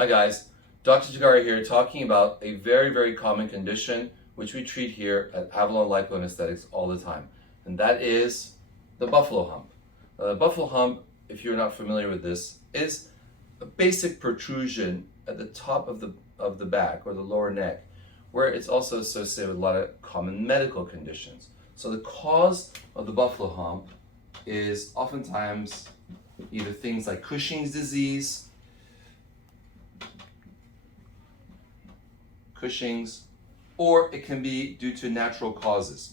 Hi guys, Dr. Tirgari here talking about a very common condition which we treat here at Avalon Lipo and Aesthetics all the time, and that is the buffalo hump. The buffalo hump, if you're not familiar with this, is a basic protrusion at the top of the back or the lower neck, where it's also associated with a lot of common medical conditions. So the cause of the buffalo hump is oftentimes either things like Cushing's disease, or it can be due to natural causes.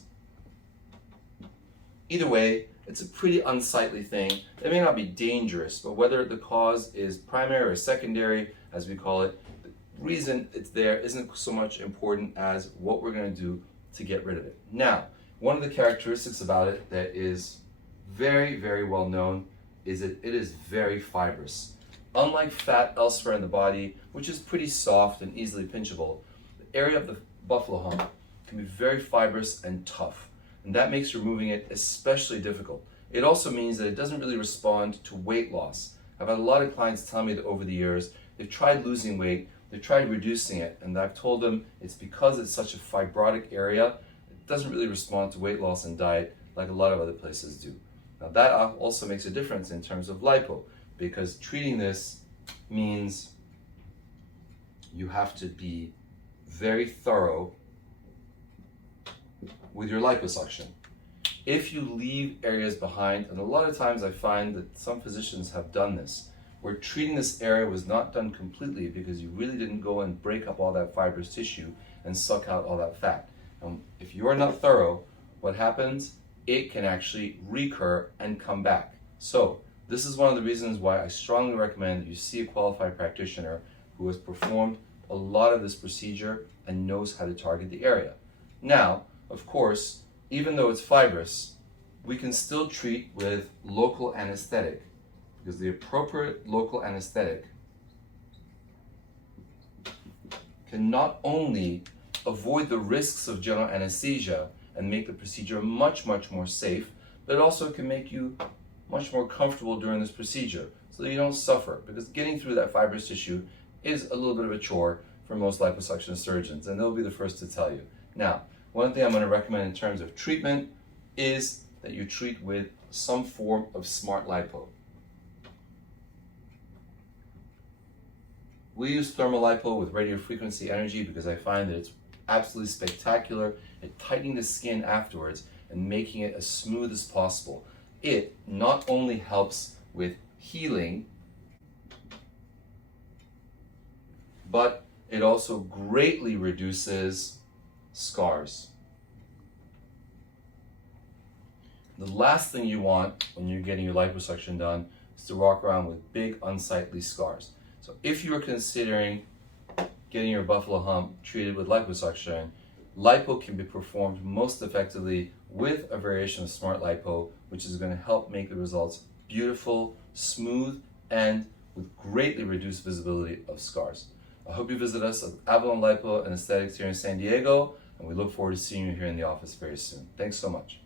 Either way, it's a pretty unsightly thing. It may not be dangerous, but whether the cause is primary or secondary, as we call it, the reason it's there isn't so much important as what we're going to do to get rid of it. Now, one of the characteristics about it that is very well known is that it is very fibrous. Unlike fat elsewhere in the body, which is pretty soft and easily pinchable, the area of the buffalo hump can be very fibrous and tough, and that makes removing it especially difficult. It also means that it doesn't really respond to weight loss. I've had a lot of clients tell me that over the years they've tried losing weight, they've tried reducing it, and I've told them it's because it's such a fibrotic area, it doesn't really respond to weight loss and diet like a lot of other places do. Now that also makes a difference in terms of lipo, because treating this means you have to be very thorough with your liposuction. If you leave areas behind, and a lot of times I find that some physicians have done this, where treating this area was not done completely because you really didn't go and break up all that fibrous tissue and suck out all that fat. And if you are not thorough, what happens? It can actually recur and come back. So this is one of the reasons why I strongly recommend that you see a qualified practitioner who has performed a lot of this procedure and knows how to target the area. Now, of course, even though it's fibrous, we can still treat with local anesthetic, because the appropriate local anesthetic can not only avoid the risks of general anesthesia and make the procedure much more safe, but it also can make you much more comfortable during this procedure so that you don't suffer, because getting through that fibrous tissue is a little bit of a chore for most liposuction surgeons, and they'll be the first to tell you. Now, one thing I'm going to recommend in terms of treatment is that you treat with some form of smart lipo. We use thermal lipo with radio frequency energy because I find that it's absolutely spectacular at tightening the skin afterwards and making it as smooth as possible. It not only helps with healing, but it also greatly reduces scars. The last thing you want when you're getting your liposuction done is to walk around with big unsightly scars. So if you are considering getting your buffalo hump treated with liposuction, lipo can be performed most effectively with a variation of smart lipo, which is going to help make the results beautiful, smooth, and with greatly reduced visibility of scars. I hope you visit us at Avalon Lipo and Aesthetics here in San Diego, and we look forward to seeing you here in the office very soon. Thanks so much.